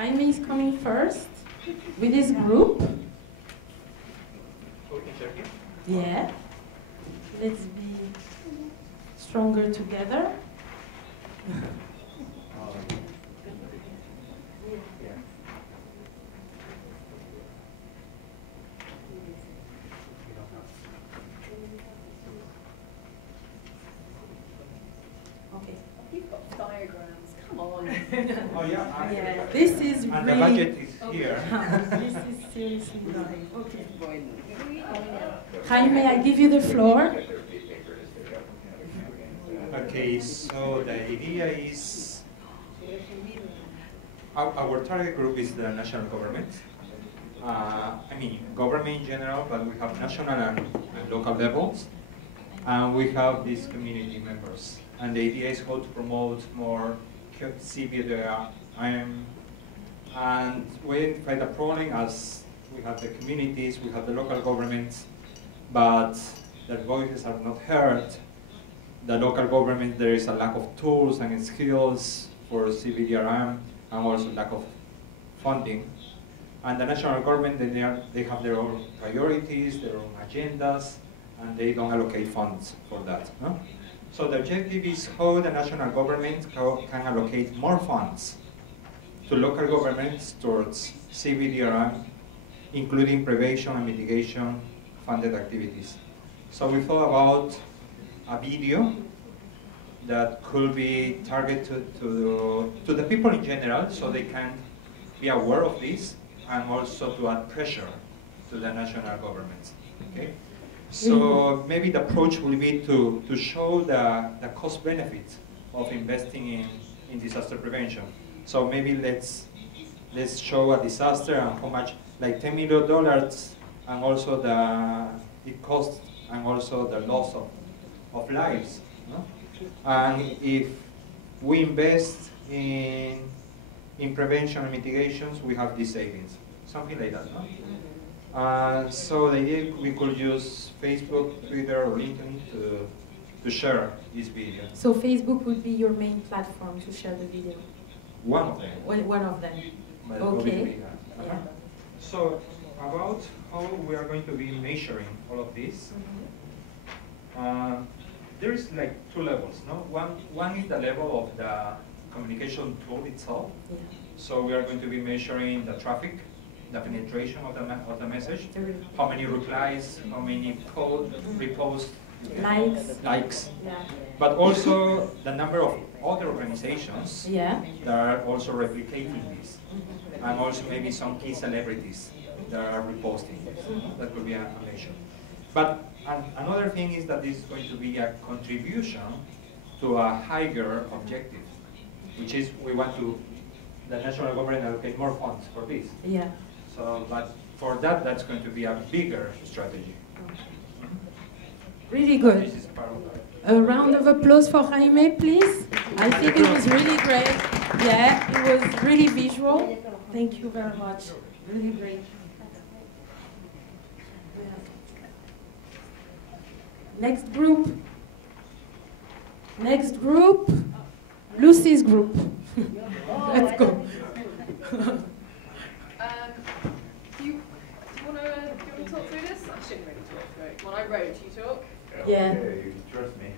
Jaime is coming first with his group. Yeah. Let's be stronger together. Okay. You've got diagrams, come on. Oh yeah, Yeah, this is and really... the budget is here. This is seriously right. Okay. Jaime, I give you the floor. Okay, so the idea is, our target group is the national government. I mean, government in general, but we have national and local levels. And we have these community members. And the idea is how to promote more CBDRM. And we identify the problem as we have the communities, we have the local governments, but their voices are not heard. The local government, there is a lack of tools and skills for CBDRM, and also lack of funding. And the national government, they have their own priorities, their own agendas, and they don't allocate funds for that. No? So the objective is how the national government can allocate more funds to local governments towards CBDRM, including prevention and mitigation funded activities. So we thought about a video that could be targeted to the people in general, so they can be aware of this, and also to add pressure to the national governments. Okay? So maybe the approach will be to show the cost benefit of investing in disaster prevention. So maybe let's show a disaster and how much, like $10 million, and also the cost and also the loss of lives. No? And if we invest in prevention and mitigations, we have these savings. Something like that, no? So the idea, we could use Facebook, Twitter, or LinkedIn to share this video. So Facebook would be your main platform to share the video? One of them. Well, one of them. But Okay. yeah. So about how we are going to be measuring all of this, there is like two levels. No, one is the level of the communication tool itself. Yeah. So we are going to be measuring the traffic, the penetration of the message, how many replies, how many reposts, likes, Yeah. but also the number of other organizations Yeah. that are also replicating this, and also maybe some key celebrities that are reposting this. That could be a measure. But another thing is that this is going to be a contribution to a higher objective, which is we want to, the national government allocate more funds for this. Yeah. So, but for that, that's going to be a bigger strategy. Really good. This is part of that. A round of applause for Jaime, please. I think it was really great. Yeah, it was really visual. Thank you very much. Really great. Next group. Next group. Lucy's group. Let's go. Do you want to talk through this? I shouldn't really talk through it. When I wrote, you talk? Yeah. Okay, you can trust me.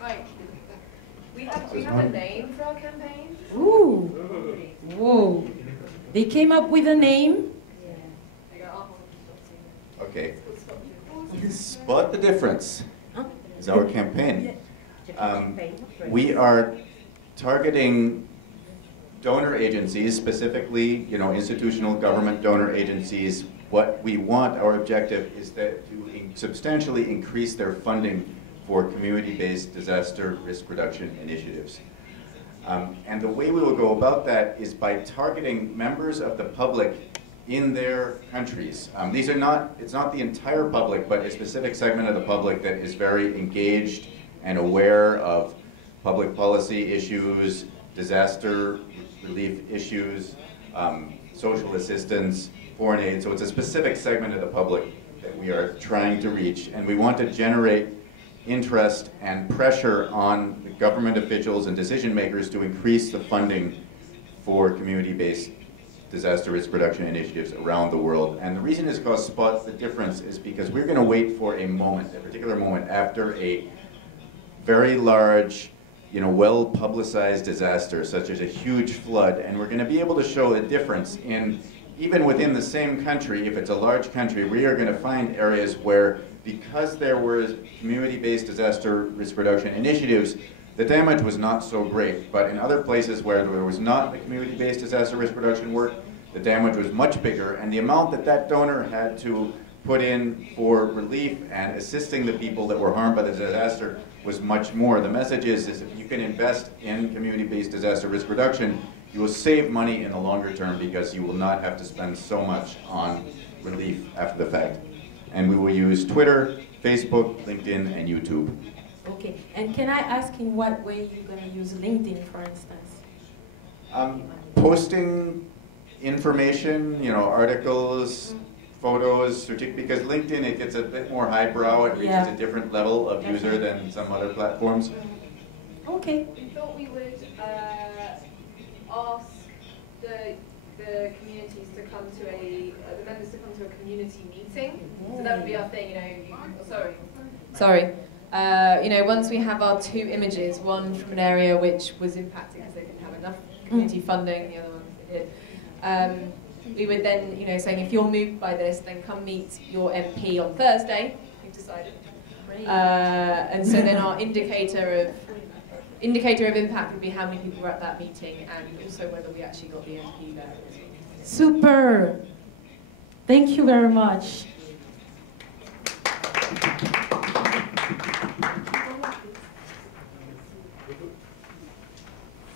Right. We have a name for our campaign. Ooh. Whoa. They came up with a name. Okay. Spot the difference is our campaign. We are targeting donor agencies, specifically, institutional government donor agencies. What we want, our objective, is that to substantially increase their funding for community-based disaster risk reduction initiatives. And the way we will go about that is by targeting members of the public in their countries. It's not the entire public, but a specific segment of the public that is very engaged and aware of public policy issues, disaster relief issues, social assistance, foreign aid. So it's a specific segment of the public that we are trying to reach, and we want to generate interest and pressure on the government officials and decision makers to increase the funding for community-based disaster risk reduction initiatives around the world. And the reason is called Spot the Difference is because we're going to wait for a moment, a particular moment after a very large, well-publicized disaster, such as a huge flood, and we're going to be able to show a difference in, even within the same country, if it's a large country, we are going to find areas where, because there were community-based disaster risk reduction initiatives, the damage was not so great. But in other places where there was not the community-based disaster risk reduction work, the damage was much bigger, and the amount that that donor had to put in for relief and assisting the people that were harmed by the disaster was much more. The message is if you can invest in community-based disaster risk reduction, you will save money in the longer term because you will not have to spend so much on relief after the fact. And we will use Twitter, Facebook, LinkedIn, and YouTube. Okay, and can I ask in what way you're going to use LinkedIn, for instance? Posting information, articles, photos, because LinkedIn, it gets a bit more highbrow, it reaches a different level of user than some other platforms. Okay. We thought we would ask the communities to come to the members to come to a community meeting. So that would be our thing, once we have our 2 images, one from an area which was impacted because they didn't have enough community funding, the other one they did. We would then, saying if you're moved by this, then come meet your MP on Thursday. We've decided. And so then our indicator of impact would be how many people were at that meeting, and also whether we actually got the MP there. Super. Thank you very much.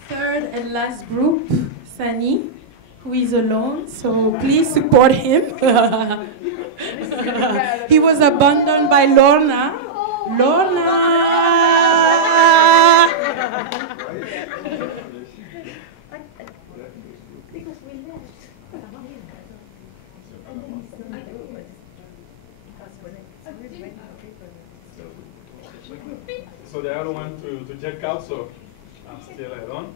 Third and last group, Sani, who is alone, so please support him. He was abandoned by Lorna. Lorna! So the other one to check out, so I'm still alone.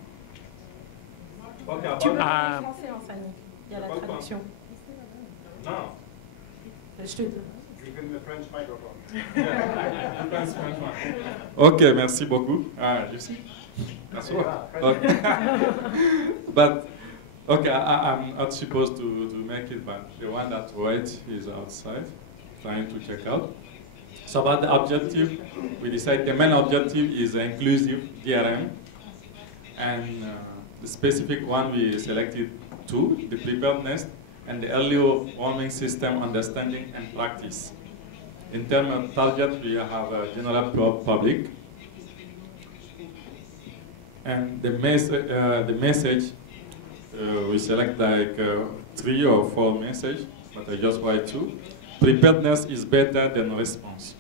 Okay, Tu peux about... parler français, Sani. Il y a la traduction. No. Je te donne. You can the French microphone. Yeah, French one. Okay, merci beaucoup. You see? That's what. Okay. But, okay, I'm not supposed to make it, but the one that waits is outside, trying to check out. So about the objective, we decided the main objective is inclusive DRM, and the specific one we selected 2, the preparedness and the early warning system understanding and practice. In terms of target, we have a general public, and the message we select like 3 or 4 messages, but I just write 2. Preparedness is better than response.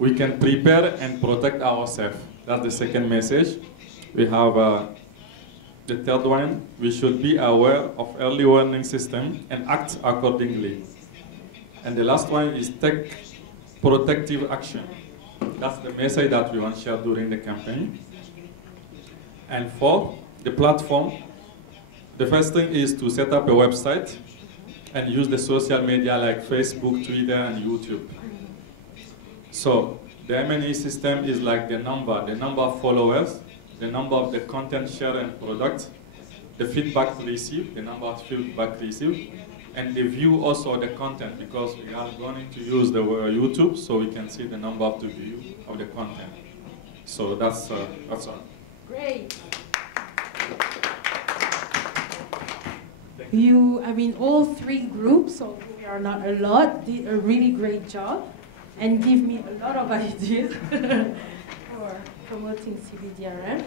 We can prepare and protect ourselves. That's the second message. We have the third one. We should be aware of early warning system and act accordingly. And the last one is take protective action. That's the message that we want to share during the campaign. And fourth, the platform. The first thing is to set up a website and use the social media like Facebook, Twitter, and YouTube. So the M&E system is like the number of followers, the number of the content shared and product, the feedback received, the number of feedback received, and the view also the content, because we are going to use the YouTube so we can see the number of the view of the content. So that's all. Great. All 3 groups, so we are not a lot, did a really great job and give me a lot of ideas for promoting CBDRM.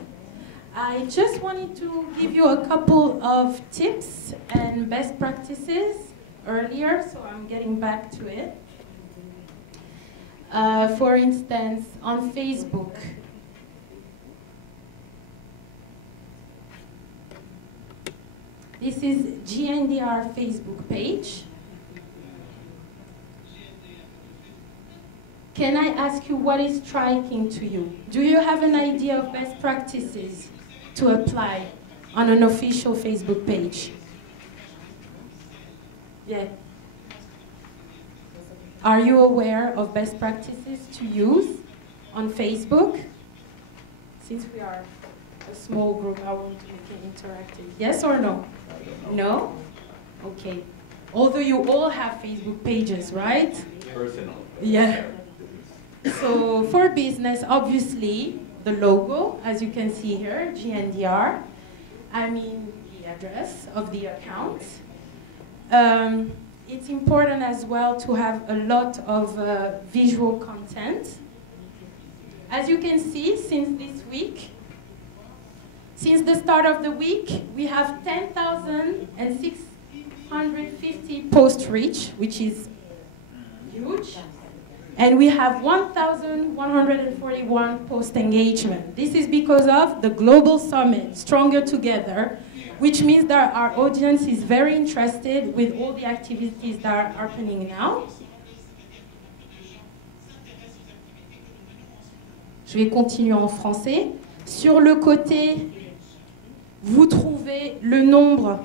I just wanted to give you a couple of tips and best practices earlier, so I'm getting back to it. For instance, on Facebook, this is GNDR Facebook page. can I ask you what is striking to you? Do you have an idea of best practices to apply on an official Facebook page? Yeah. Are you aware of best practices to use on Facebook? Since we are a small group, I want to make it interactive. Yes or no? No? Okay. Although you all have Facebook pages, right? Personal. Yeah. So for business, obviously, the logo, as you can see here, GNDR. I mean, the address of the account. It's important as well to have a lot of visual content. As you can see, since this week, since the start of the week, we have 10,650 post reach, which is huge. And we have 1,141 post engagement. This is because of the Global Summit, Stronger Together, which means that our audience is very interested with all the activities that are happening now. Je vais continuer en français. Sur le côté, vous trouvez le nombre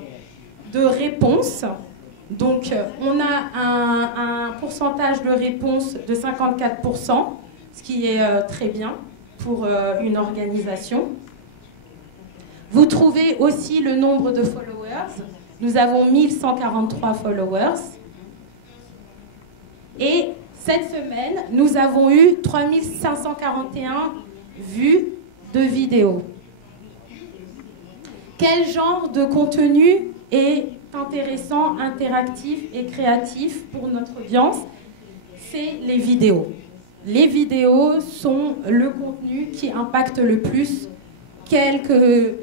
de réponses. Donc, on a un pourcentage de réponses de 54%, ce qui est très bien pour une organisation. Vous trouvez aussi le nombre de followers. Nous avons 1143 followers. Et cette semaine, nous avons eu 3541 vues de vidéos. Quel genre de contenu est intéressant, interactif et créatif pour notre audience? C'est les vidéos. Les vidéos sont le contenu qui impacte le plus quelle que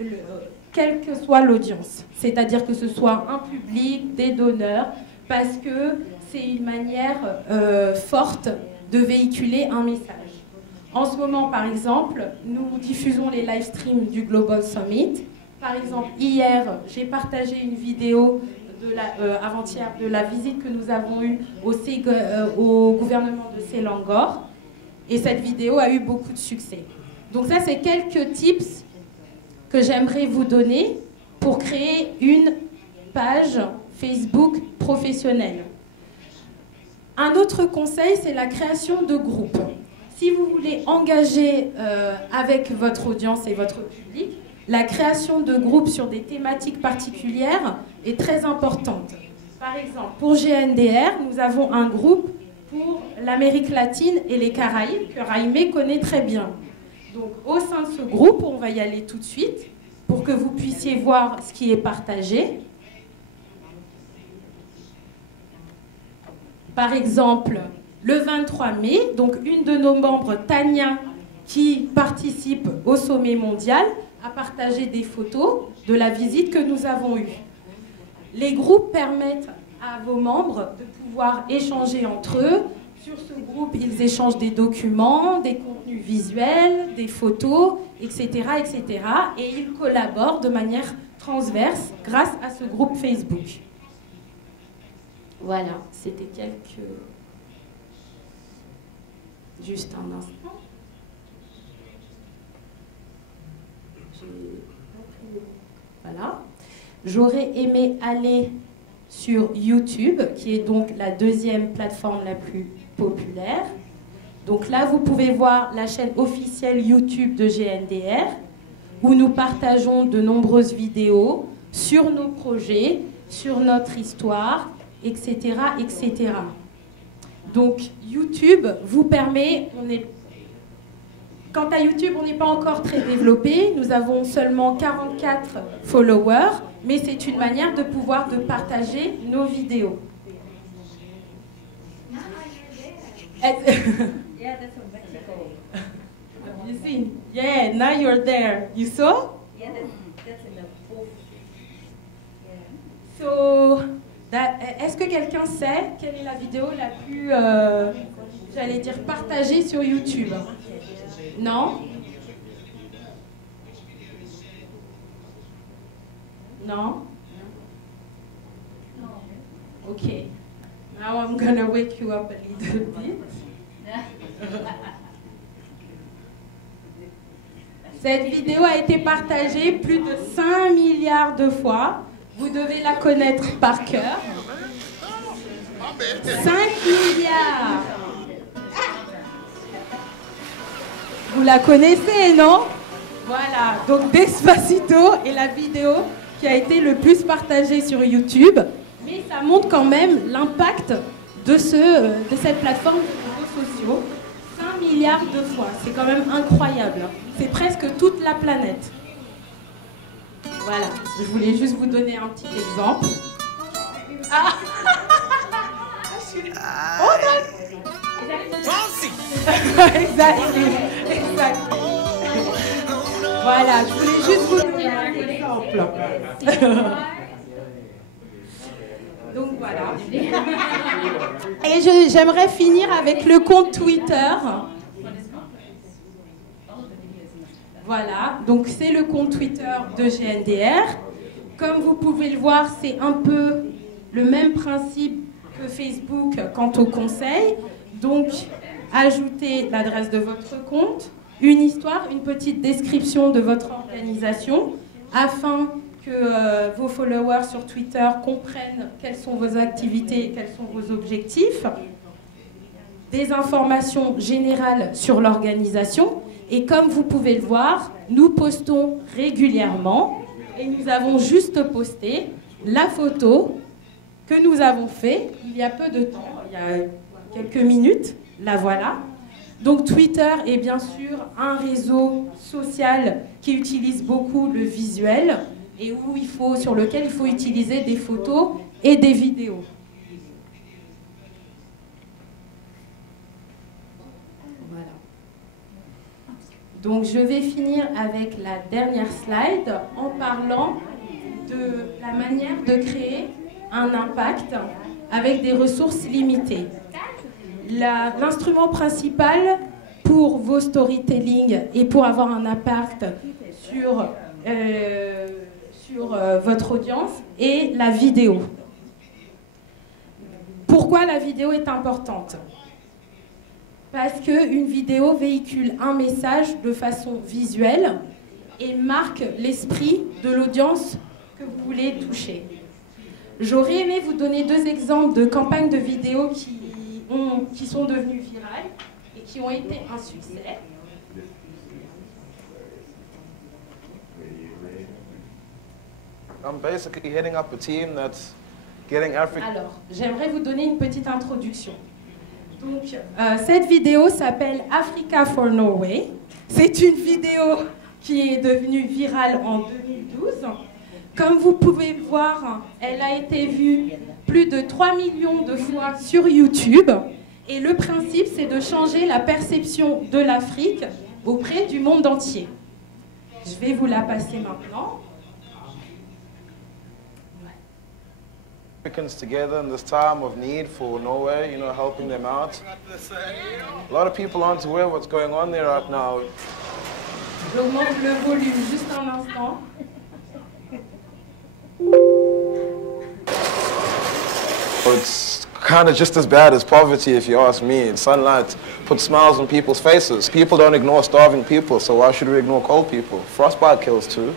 soit l'audience. C'est-à-dire que ce soit un public, des donneurs, parce que c'est une manière forte de véhiculer un message. En ce moment, par exemple, nous diffusons les live streams du Global Summit. Par exemple, hier, j'ai partagé une vidéo avant-hier de la visite que nous avons eue au gouvernement de Selangor. Et cette vidéo a eu beaucoup de succès. Donc ça, c'est quelques tips que j'aimerais vous donner pour créer une page Facebook professionnelle. Un autre conseil, c'est la création de groupes. Si vous voulez engager avec votre audience et votre public, la création de groupes sur des thématiques particulières est très importante. Par exemple, pour GNDR, nous avons un groupe pour l'Amérique latine et les Caraïbes que Raimé connaît très bien. Donc, au sein de ce groupe, on va y aller tout de suite pour que vous puissiez voir ce qui est partagé. Par exemple, le 23 mai, donc une de nos membres, Tania, qui participe au sommet mondial, a partagé des photos de la visite que nous avons eue. Les groupes permettent à vos membres de pouvoir échanger entre eux. Sur ce groupe, ils échangent des documents, des contenus visuels, des photos, etc., etc. Et ils collaborent de manière transverse grâce à ce groupe Facebook. Voilà, c'était quelques... Juste un instant. Voilà. J'aurais aimé aller sur YouTube, qui est donc la deuxième plateforme la plus populaire. Donc là, vous pouvez voir la chaîne officielle YouTube de GNDR, où nous partageons de nombreuses vidéos sur nos projets, sur notre histoire, etc., etc. Donc YouTube vous permet, quant à YouTube, on n'est pas encore très développé, nous avons seulement 44 followers, mais c'est une manière de pouvoir partager nos vidéos. Yeah, that's from Mexico. You see? Yeah, now you're there. You saw? Yeah, that's in the book. Yeah. So, est-ce que quelqu'un sait quelle est la vidéo la plus, j'allais dire, partagée sur YouTube? Non? Non? Okay. Now I'm gonna wake you up a little bit. Cette vidéo a été partagée plus de 5 milliards de fois. Vous devez la connaître par cœur. 5 milliards. Vous la connaissez, non? Voilà, donc Despacito est la vidéo qui a été le plus partagée sur YouTube. Mais ça montre quand même l'impact de cette plateforme de réseaux sociaux. 5 milliards de fois, c'est quand même incroyable. C'est presque toute la planète. Voilà, je voulais juste vous donner un petit exemple. Ah. Oh non. Exact. Voilà, je voulais juste vous donner un exemple. Donc voilà. Et j'aimerais finir avec le compte Twitter. Voilà, donc c'est le compte Twitter de GNDR. Comme vous pouvez le voir, c'est un peu le même principe que Facebook quant au conseil. Donc, ajoutez l'adresse de votre compte, une histoire, une petite description de votre organisation, afin que vos followers sur Twitter comprennent quelles sont vos activités et quels sont vos objectifs. Des informations générales sur l'organisation. Et comme vous pouvez le voir, nous postons régulièrement et nous avons juste posté la photo que nous avons fait il y a peu de temps, il y a quelques minutes, la voilà. Donc Twitter est bien sûr un réseau social qui utilise beaucoup le visuel et sur lequel il faut utiliser des photos et des vidéos. Donc je vais finir avec la dernière slide en parlant de la manière de créer un impact avec des ressources limitées. L'instrument principal pour vos storytelling et pour avoir un impact sur votre audience est la vidéo. Pourquoi la vidéo est importante ? Parce qu'une vidéo véhicule un message de façon visuelle et marque l'esprit de l'audience que vous voulez toucher. J'aurais aimé vous donner 2 exemples de campagnes de vidéos qui sont devenues virales et qui ont été un succès. I'm basically heading up a team that's getting Africa. Alors, j'aimerais vous donner une petite introduction. Donc, cette vidéo s'appelle Africa for Norway. C'est une vidéo qui est devenue virale en 2012. Comme vous pouvez le voir, elle a été vue plus de 3 millions de fois sur YouTube. Et le principe, c'est de changer la perception de l'Afrique auprès du monde entier. Je vais vous la passer maintenant. Africans together in this time of need for Norway, helping them out. A lot of people aren't aware what's going on there right now. J'augmente le volume juste un instant. It's kind of just as bad as poverty, if you ask me. Sunlight puts smiles on people's faces. People don't ignore starving people, so why should we ignore cold people? Frostbite kills too.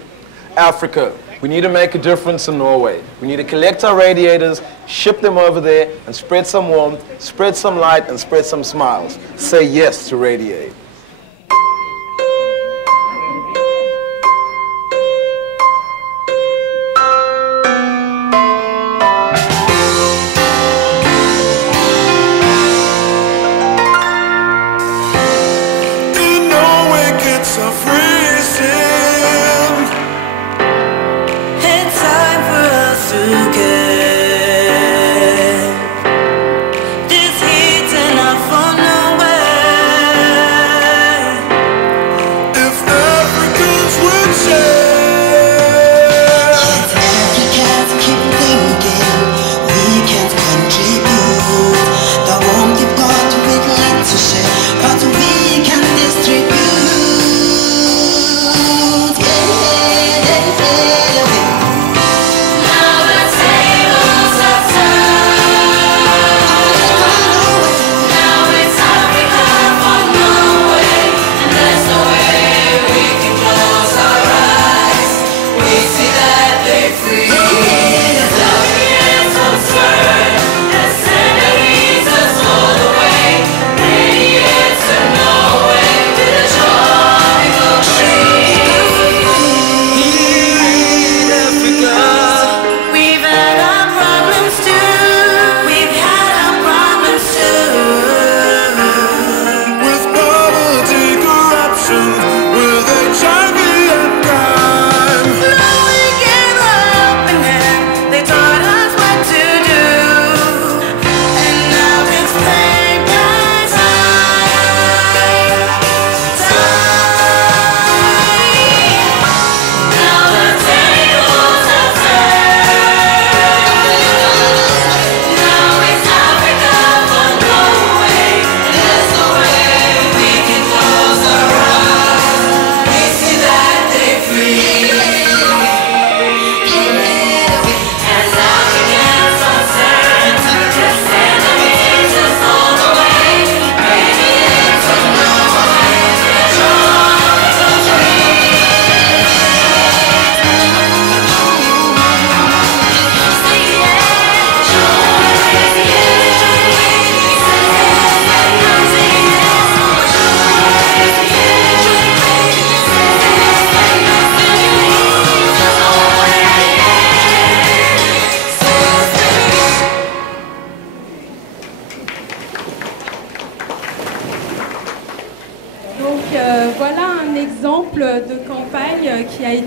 Africa, we need to make a difference in Norway. We need to collect our radiators, ship them over there, and spread some warmth, spread some light, and spread some smiles. Say yes to Radiate. This heat's enough for nowhere.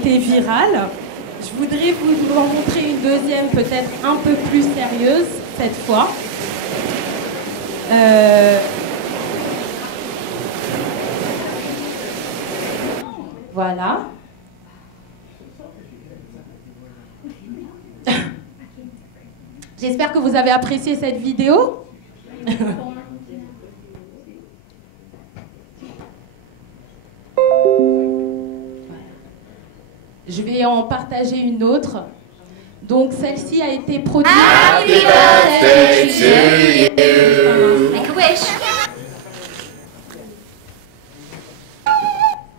été virale. Je voudrais vous en montrer une deuxième, peut-être un peu plus sérieuse cette fois. Voilà. J'espère que vous avez apprécié cette vidéo. Je vais en partager une autre. Donc celle-ci a été produite. Happy birthday to you. Make a wish.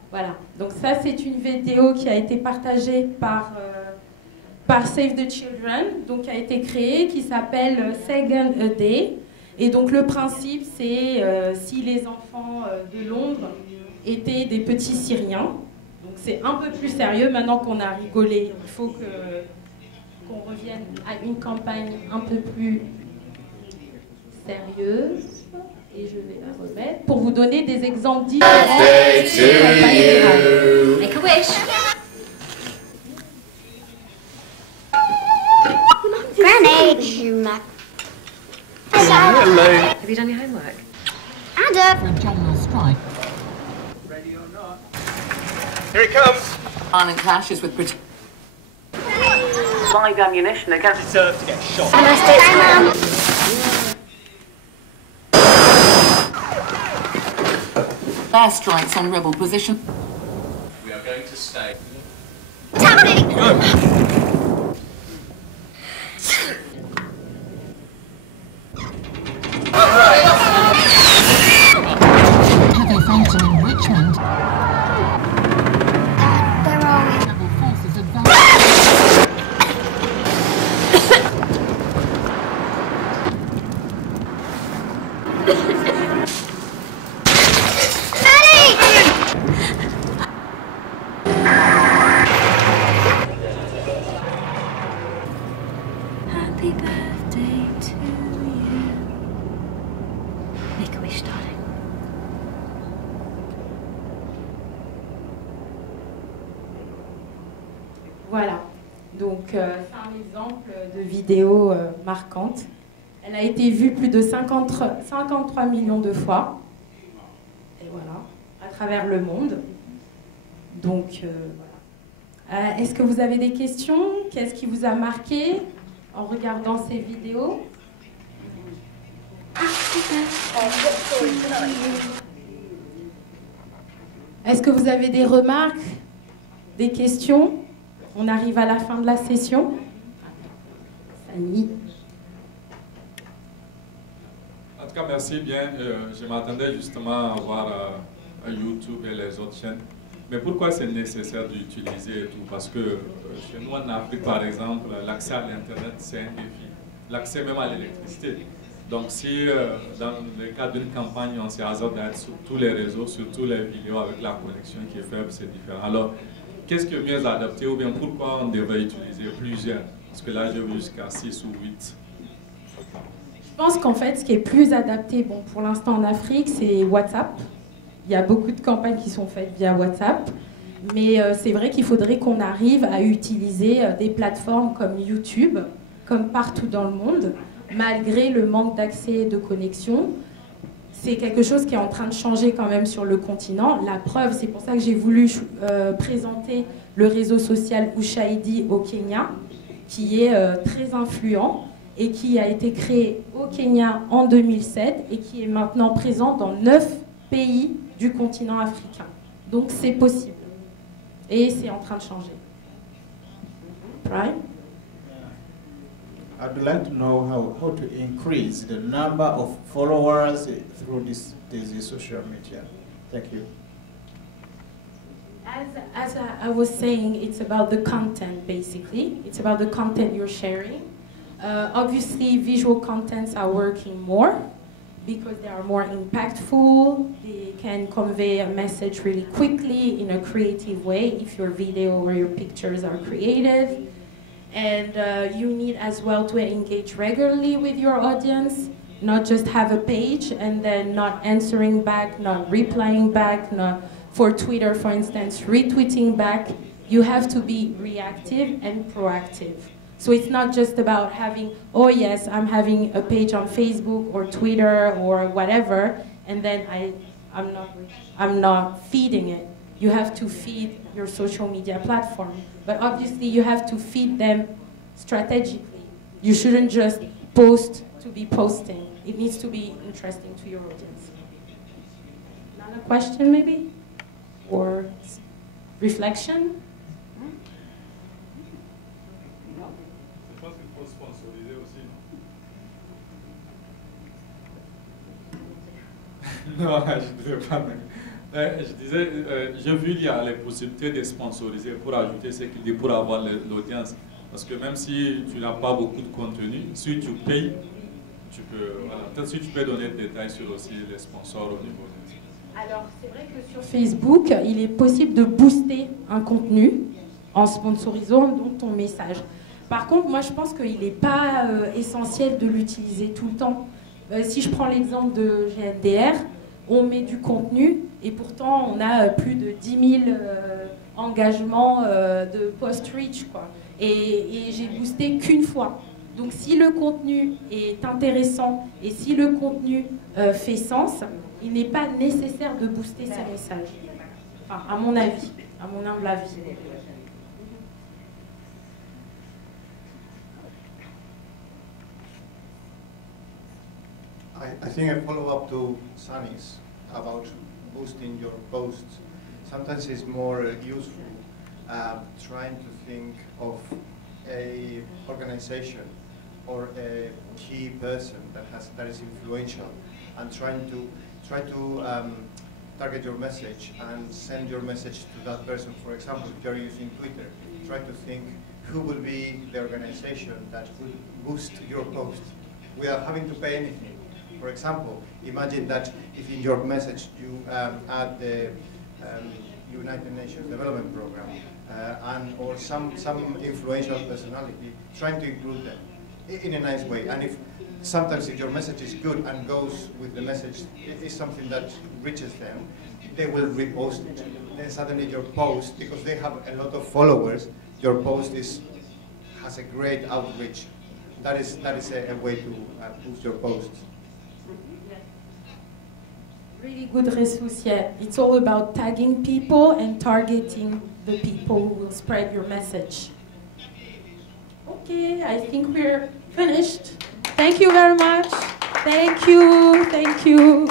Voilà. Donc ça c'est une vidéo qui a été partagée par Save the Children, donc qui a été créée, qui s'appelle Second a Day. Et donc le principe c'est si les enfants de Londres étaient des petits Syriens. Donc c'est un peu plus sérieux maintenant qu'on a rigolé. Il faut qu'on revienne à une campagne un peu plus sérieuse. Et je vais la remettre pour vous donner des exemples différents de campagnes virales. Make a wish. Granny. Have you done your homework? And a general strike. Ready or not? Here he comes. Iran clashes with Britain. Live ammunition, they're going to deserve to get shot. Air strikes on rebel position. We are going to stay. Have they function in Richmond? Where are we? Rebel forces advance. Happy birthday to you. Make a wish, darling. Voilà, donc c'est un exemple de vidéo marquante. Elle a été vue plus de 53 millions de fois. Et voilà, à travers le monde. Donc voilà. Est-ce que vous avez des questions? Qu'est-ce qui vous a marqué en regardant ces vidéos? Est-ce que vous avez des remarques, des questions? On arrive à la fin de la session. Samy. En tout cas, merci bien. Je m'attendais justement à voir YouTube et les autres chaînes. Mais pourquoi c'est nécessaire d'utiliser et tout? Parce que chez nous en Afrique, par exemple, l'accès à l'Internet, c'est un défi. L'accès même à l'électricité. Donc si dans le cadre d'une campagne, on s'est hasardé d'être sur tous les réseaux, sur toutes les vidéos avec la connexion qui est faible, c'est différent. Alors, qu'est-ce qui est mieux adapté ou bien pourquoi on devrait utiliser plusieurs? Parce que là, j'ai vu jusqu'à 6 ou 8. Je pense qu'en fait, ce qui est plus adapté, bon, pour l'instant en Afrique, c'est WhatsApp. Il y a beaucoup de campagnes qui sont faites via WhatsApp. Mais c'est vrai qu'il faudrait qu'on arrive à utiliser des plateformes comme YouTube, comme partout dans le monde, malgré le manque d'accès et de connexion. C'est quelque chose qui est en train de changer quand même sur le continent. La preuve, c'est pour ça que j'ai voulu présenter le réseau social Ushahidi au Kenya, qui est très influent et qui a été créé au Kenya en 2007 et qui est maintenant présent dans 9 pays du continent africain. Donc c'est possible. Et c'est en train de changer. Right? I'd like to know how to increase the number of followers through this social media. Thank you. As I was saying, it's about the content, basically. It's about the content you're sharing. Obviously, visual contents are working more because they are more impactful. They can convey a message really quickly in a creative way if your video or your pictures are creative. And you need as well to engage regularly with your audience, not just have a page and then not answering back, not replying back, not for Twitter, for instance, retweeting back. You have to be reactive and proactive. So it's not just about having, oh yes, I'm having a page on Facebook or Twitter or whatever, and then I'm not feeding it. You have to feed your social media platform. But obviously you have to feed them strategically. You shouldn't just post to be posting. It needs to be interesting to your audience. Another question maybe? Or reflection? Non, je ne dirais pas. Je disais, j'ai vu il y a les possibilités de sponsoriser pour ajouter ce qu'il dit pour avoir l'audience. Parce que même si tu n'as pas beaucoup de contenu, si tu payes, tu peux, voilà, peut-être si tu peux donner des détails sur aussi les sponsors au niveau de... Alors, c'est vrai que sur Facebook, il est possible de booster un contenu en sponsorisant donc ton message. Par contre, moi, je pense qu'il n'est pas essentiel de l'utiliser tout le temps. Si je prends l'exemple de GNDR, on met du contenu et pourtant on a plus de 10 000 engagements de post-reach, quoi. Et j'ai boosté qu'une fois. Donc si le contenu est intéressant et si le contenu fait sens, il n'est pas nécessaire de booster ces messages. Enfin, à mon avis, à mon humble avis. I think a follow-up to Sunny's about boosting your posts. Sometimes it's more useful trying to think of a organization or a key person that is influential and try to target your message and send your message to that person. For example, if you're using Twitter, try to think who will be the organization that will boost your post without having to pay anything. For example, imagine that if in your message you add the United Nations Development Program or some influential personality, trying to include them in a nice way. And sometimes if your message is good and goes with the message, it is something that reaches them, they will repost it. Then suddenly your post, because they have a lot of followers, your post has a great outreach. That is a way to boost your posts. Really good resource, yeah. It's all about tagging people and targeting the people who will spread your message. Okay, I think we're finished. Thank you very much. Thank you.